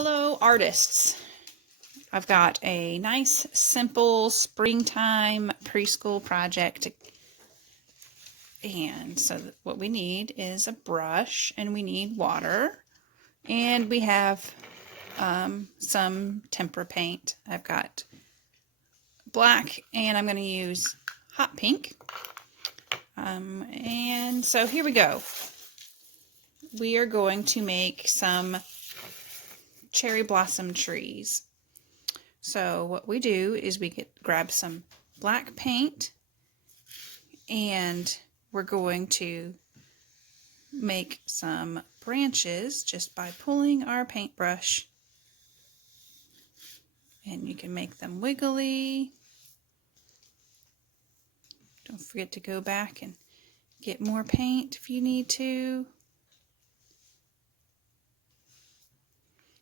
Hello, artists. I've got a nice, simple springtime preschool project. And so what we need is a brush, and we need water, and we have some tempera paint. I've got black, and I'm going to use hot pink. And so here we go. We are going to make some cherry blossom trees. So what we do is we grab some black paint, and we're going to make some branches just by pulling our paintbrush, and you can make them wiggly. Don't forget to go back and get more paint if you need to.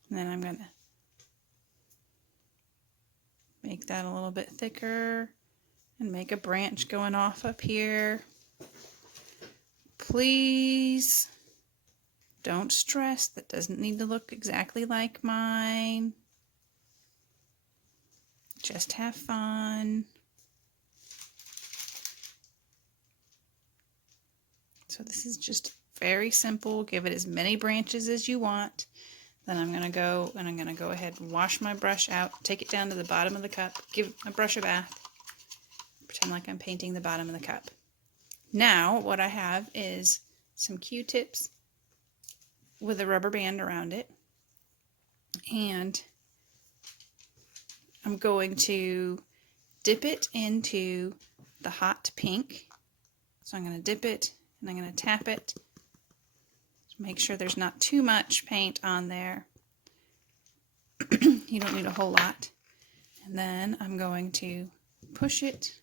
And then I'm going to make that a little bit thicker and make a branch going off up here. Please don't stress. That doesn't need to look exactly like mine. Just have fun. So this is just very simple. Give it as many branches as you want. Then I'm going to go ahead and wash my brush out, take it down to the bottom of the cup, give my brush a bath, pretend like I'm painting the bottom of the cup. Now what I have is some Q-tips with a rubber band around it, and I'm going to dip it into the hot pink. So I'm going to dip it, and I'm going to tap it. Make sure there's not too much paint on there. You don't need a whole lot. And then I'm going to push it.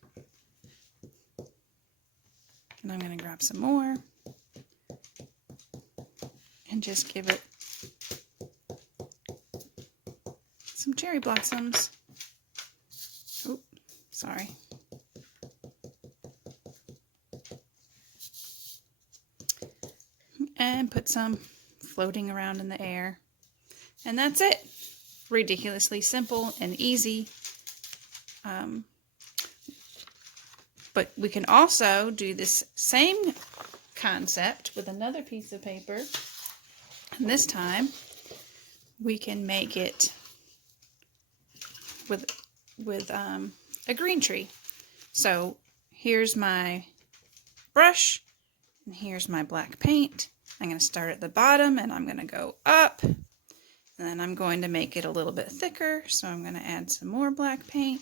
And I'm going to grab some more. And just give it some cherry blossoms. Oh, sorry. And put some floating around in the air. And that's it. Ridiculously simple and easy. But we can also do this same concept with another piece of paper. And this time we can make it with a green tree. So here's my brush, and here's my black paint. I'm going to start at the bottom, and I'm going to go up, and then I'm going to make it a little bit thicker. So I'm going to add some more black paint,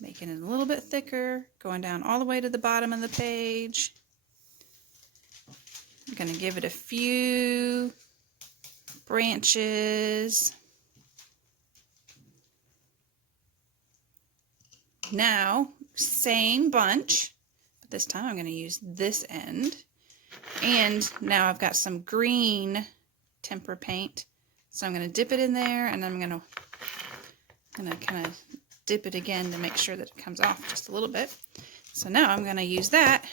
making it a little bit thicker, going down all the way to the bottom of the page. I'm going to give it a few branches. Now, same bunch, but this time I'm going to use this end. And now I've got some green tempera paint. So I'm going to dip it in there, and I'm going to kind of dip it again to make sure that it comes off just a little bit. So now I'm going to use that.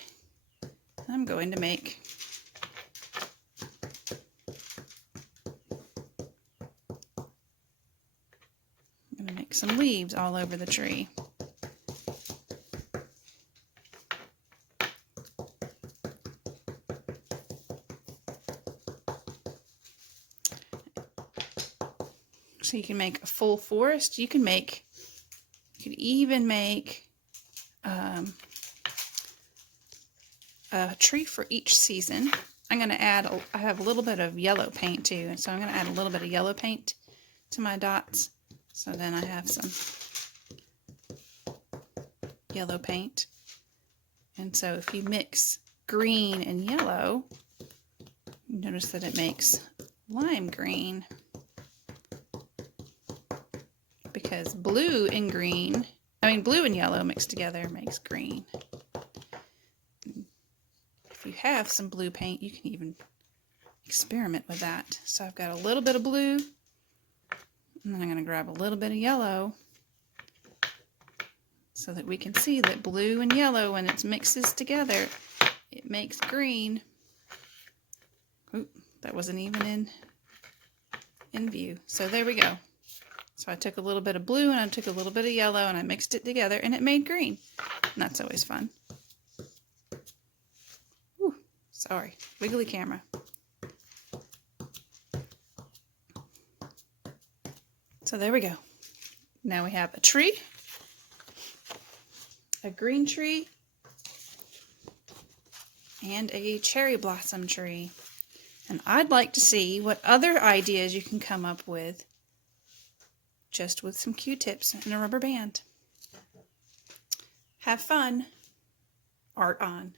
I'm going to make some leaves all over the tree. So you can make a full forest. You could even make a tree for each season. I'm going to add, I have a little bit of yellow paint too, and so I'm going to add a little bit of yellow paint to my dots. So then I have some yellow paint. And so if you mix green and yellow, you notice that it makes lime green. Because blue and yellow mixed together makes green. If you have some blue paint, you can even experiment with that. So I've got a little bit of blue, and then I'm going to grab a little bit of yellow so that we can see that blue and yellow, when it mixes together, it makes green. Oop, that wasn't even in view. So there we go. So I took a little bit of blue and I took a little bit of yellow and I mixed it together and it made green. And that's always fun. Whew, sorry, wiggly camera. So there we go. Now we have a tree, a green tree, and a cherry blossom tree. And I'd like to see what other ideas you can come up with just with some Q-tips and a rubber band. Have fun. Art on.